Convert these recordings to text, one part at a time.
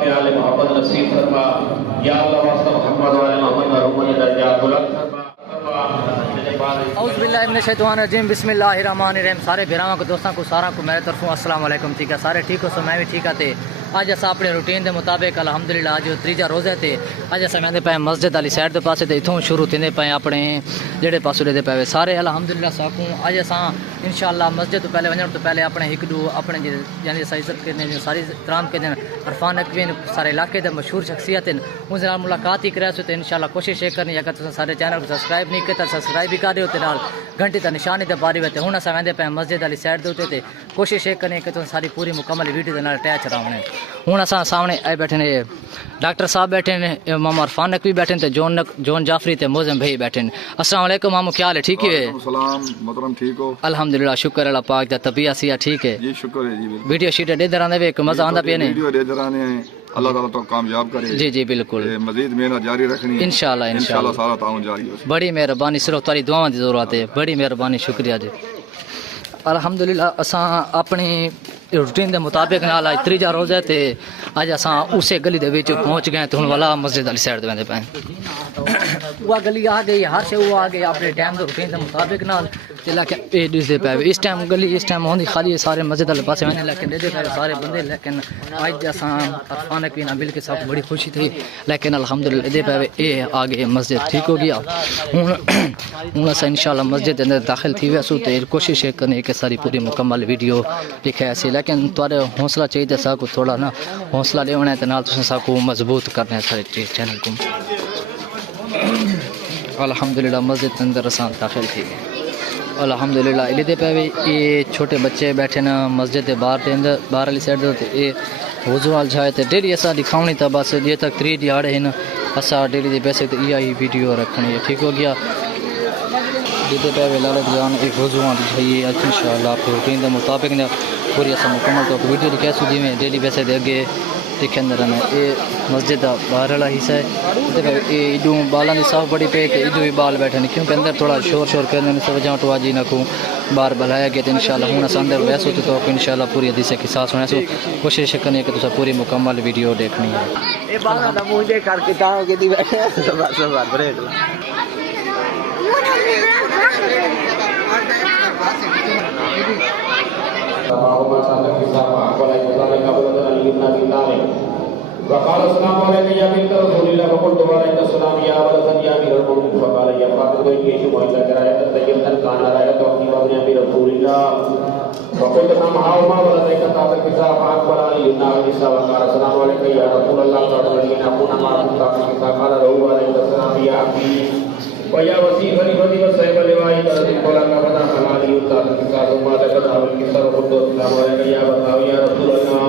पे आले मोहम्मद नसीब फरमा या अल्लाह वास्ता मोहम्मद वाले मोहम्मद हरुमन दर्जा बुलंद फरमा। औज़ुबिल्लाहि मिनश शैतानिर रजीम बिस्मिल्लाहिर रहमानिर रहीम। सारे भिरावां को दोस्तों को सारा को मेरे तरफों अस्सलाम वालेकुम। ठीक है सारे ठीक हो सो मैं भी ठीक है। ते अज अस अपने रूटीन के मुताबिक अल्हम्दुलिल्लाह अज त्रीजा रोज़ा थे। अज अस वेंदे पे मस्जिद वाली साइड के पासे इथों शुरू थींदे पे अपने जेड़े पासों दे पे सारे अल्हम्दुलिल्लाह साकू अज अस इंशाअल्लाह मस्जिद तो पहले वजन तो पहले अपने एक दो अपने यानी इज्जत के सारी इहतराम के दिन अरफान नकवी सारे इलाके के मशहूर शख्सियत उनसे मुलाकात ही करे तो इंशाअल्लाह कोशिश ये करनी अगर तुम सारे चैनल को सब्सक्राइब नहीं किया सब्सक्राइब भी कर रहे हो घंटे का निशानी तो बारी वे हूँ अस वेंदे पे मस्जिद वाली साइड के उत्ते कोशिश ये करनी कि तुम सारी पूरी मुकम्मल वीडियो के अटैच रहो। हूँ अस सामने आए बैठे ने डॉक्टर साहब बैठे ने मामा अरफान नकवी बैठे ने जोन जाफरी ते मोज़म भाई बैठे ने। अस्सलाम वालेकुम मामू क्या हाल है ठीक है? मोहतरम ठीक हो? अल्हम्दुलिल्लाह शुक्र अल्लाह पाक दा तबीयत सिया ठीक है जी शुक्र है जी। वीडियो शीट दे दराने वे मजा आंदा पे ने वीडियो दे दराने अल्लाह ताला तो कामयाब करे। जी जी बिल्कुल मजीद मेहनत जारी रखनी है इंशाअल्लाह इंशाअल्लाह सारा ताउन जारी हो। बड़ी मेहरबानी सिर्फ तारी दुआवां दी जरूरत है। बड़ी मेहरबानी शुक्रिया जी। अल्हम्दुलिल्लाह असां अपनी रूटीन के मुताबिक नाल आज त्रीजा रोज़ा थे। अज अस उस गली के पहुँच गए तो हूँ वाला मस्जिद वाली साइड वेंदे पे वह गली आ गई हर शे वो आ गई अपने टाइम के रूटीन के मुताबिक नाल दिसते पे इस टाइम गली इस टाइम होंगी खाली सारे मस्जिद वाले पास वेंदे लेकिन दे पे सारे बंदे लेकिन अज अस अरफान नकवी ना मिल के सब बड़ी खुशी थी लेकिन अल्हम्दुलिल्लाह दे पे ये आ गए मस्जिद ठीक हो गया। हूँ अस इंशाअल्लाह मस्जिद के अंदर दाखिल थी वैसू तो कोशिश करनी कि सारी पूरी मुकम्मल वीडियो दिखाए सी लेकिन तुहारे हौसला चाहिए साकू थोड़ा ना हौसला लेना है नाल तुसें साकू मजबूत करना है सारे चैनल को। अल्हम्दुलिल्लाह मस्जिद के अंदर अस दाखिल थी अल्हम्दुलिल्लाह इधर पे भी ये छोटे बच्चे बैठे ना मस्जिद के बाहर के अंदर बाहर वाली साइड ये वजू वाल जाए तो डेली असा दिखावनी था बस जे तक 3 दिहाड़े हैं असा डेली के पैसे तो इया ही वीडियो रखनी है ठीक हो गया। जिदे पे लालत जान एक वजू वाली चाहिए इंशाअल्लाह आपके रूटीन के मुताबिक ने पूरी असा मुकम्मल तो वीडियो दिखा सूजी में डेली वैसे दे अगे दिखे अंदर ये मस्जिद का बाहर वाला हिस्सा है ये इडू बालों की साफ बड़ी पे इडू भी बाल बैठे नहीं क्योंकि अंदर थोड़ा शोर करने से वजह तो आज ना को बाहर बुलाया गया तो इंशाअल्लाह हूँ अस अंदर वैसो तो इंशाअल्लाह पूरी हदीस के साथ सुने सो कोशिश करनी है कि तुम पूरी मुकम्मल वीडियो देखनी है। वक़ाल अस्सलामु अलैका या बिन्त रसूलिल्लाह वक़ुल्तु अलैका अस्सलाम या वलदन या अमीरल मुमिनीन फ़क़ाल या फ़ातिमा की शुमाइला करायत तय्यबन कान रायत वक़ी वबन अमीर रसूलिल्लाह वक़ुल्तु नमहा मा वलदैका ताक़ किताब अकबर अली युना निसा वक़ाल अस्सलामु अलैका या रसूलल्लाह फ़क़लना कुना मा कुता किताब क़ाल रहु अलैका अस्सलाम या अबी व या वसी फरी फरी व सैब लिवाई तरदी कोला का बना हलाल युता किताब मा दकत अवल किताब वक़ुल्तु अस्सलामु अलैका या बताओ या रसूलल्लाह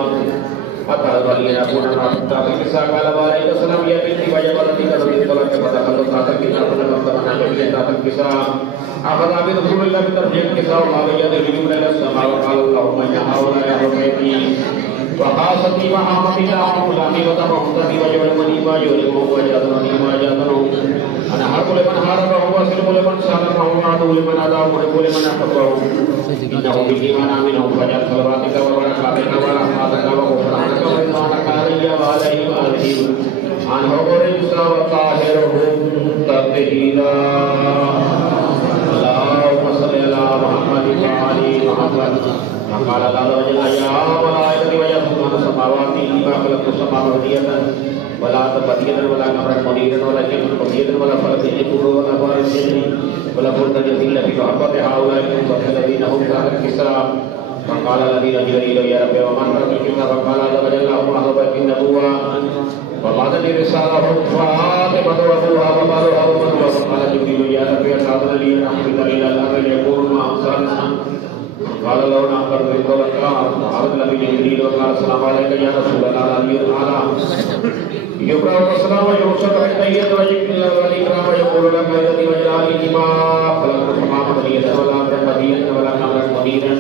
अता वलिया पुना ताकि किसा काला वाले तो सलाम या बिल्ली वजह वाली का रसूल तोला के पता हलो ताकि किताब ने बना के ताकि किसा आखिर अभी रसूलुल्लाह की तरफ किसा माविया दे विलु ने समा अल्लाह मया हौला या रबी वहासती महामतिला मुलामी वता मुहतदी वजह मनी मा योले को वजह मनी मा जानो अन हर कोले मन हार का हुआ सिर कोले मन साला का हुआ तो कोले मन आदा कोले मन फतवा इन्ना हो बिही माना मिन हो वजह सलवात का वरा काबे का वरा माता का वरा या वाली वाली आन हो गोरे सा ताहिरहुम ततहीरा अल्लाहुम्मा सल्ली अला मुहम्मद व आलि मुहम्मद वक़ाल अल्लाहु जल्ला या मलाइकति व यखुन समावाति मा खलक़ु समावातियतन वला तबदियतन वला कमरन मुनीरन वला शमसन मुनीरन वला फलकन यकुरु वला बारिसन वला फुरतन यतिल फी महब्बत हाउला वल्लज़ीना हुम तहत किसा वक़ाल الذين جبريل يا رب ومن ترك الكتاب وقال عز وجل اللهم اهب النبوة وبعد الرسالة فاطمة وابوها ومالها ومن وقال جبريل يا رب أصحابنا لي نحمد إلى الأمر يقول ما أنصارنا قال لو نأخذ بالقولك وعرض النبي جبريل وقال السلام عليك يا رسول الله علي الأعلى يقرأ السلام ويرشد بالتحية والإكرام ويقول لك الذي وجلاله ما خلقت السماء مدينة ولا أمر مدينة ولا أمر مدينة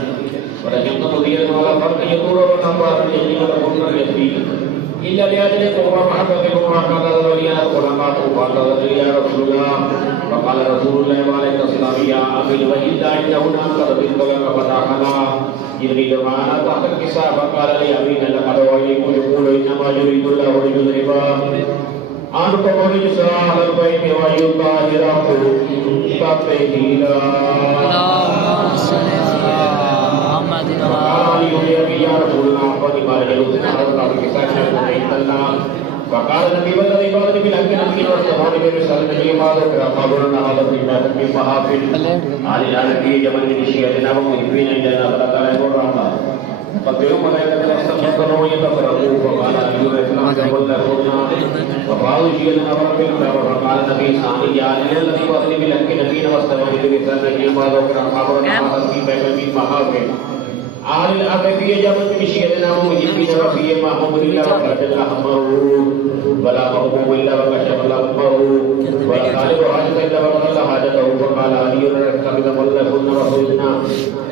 ولا جنة مدينة ولا فرق يقول ونبار يجري ولا فرق يجري إلا لأجلكم ومحبتكم وحقد الوليان العلماء وقال يا رسول الله فقال رسول الله عليه السلام يا أخي وإلا إنه أنقذ بالطلاق فتحنا يريد معنا تحت الكساء فقال لي أمين لقد وإليكم يقول إنما يريد الله ليذهب عنكم الرجس أهل البيت ويطهركم تطهيرا اللهم صل على محمد فقال لي يا رسول الله فلما يلوثنا هذا الكساء عند الله فقال النبي والذي بعثني بالحق نبيا واصطفاني برسالة نبي ماذا قالوا هذا في محافل على النبي جمل من شيئتنا ومحبين عندنا فقال الرحمن فقالوا ملائكة يستغفرون يتفرقوا فقال النبي الإسلام قلنا وقالوا شيئتنا وربنا فقال النبي ثاني جعلنا الذي بعثني بالحق نبيا واصطفاني برسالة نبي ماذا قالوا هذا في محافل على الأبدي جمل من شيئتنا ومحبين وفي محمد الله وقد أحمره ولا مغموم إلا وكشف الله أمره ولا طالب حاجة إلا وقال حاجته فقال علي ركب ملكنا وسيدنا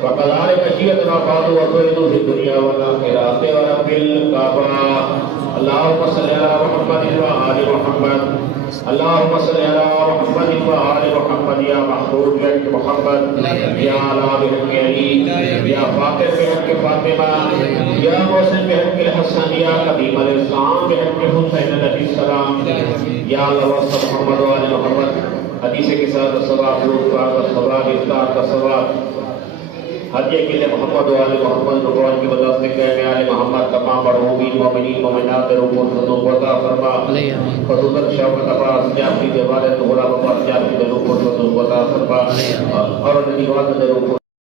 فكذلك شيئتنا قالوا وسيدوا في الدنيا والآخرة ورب الكعبة اللهم صل على محمد وآل محمد اللهم صل على محمد وآل محمد يا محمود بحق محمد يا على بحق علي يا فاطر بحق فاطمة يا محسن بحق الحسن يا قديم الإسلام بحق حسين عليه السلام يا الله وصف محمد وآل محمد حدیث کے ساتھ الصلاة والسلام والصلاة افطار کا ثواب حج کے لیے محمد وآل محمد نبوت کی وجہ سے کہنے والے محمد تمام مرحومین مومنین مومنات روح صدق وضع فرما خصوصاً شوقت عباس جعفری کے والد غلام عباس جعفری روح صدق وضع فرما اور نبی وعد روح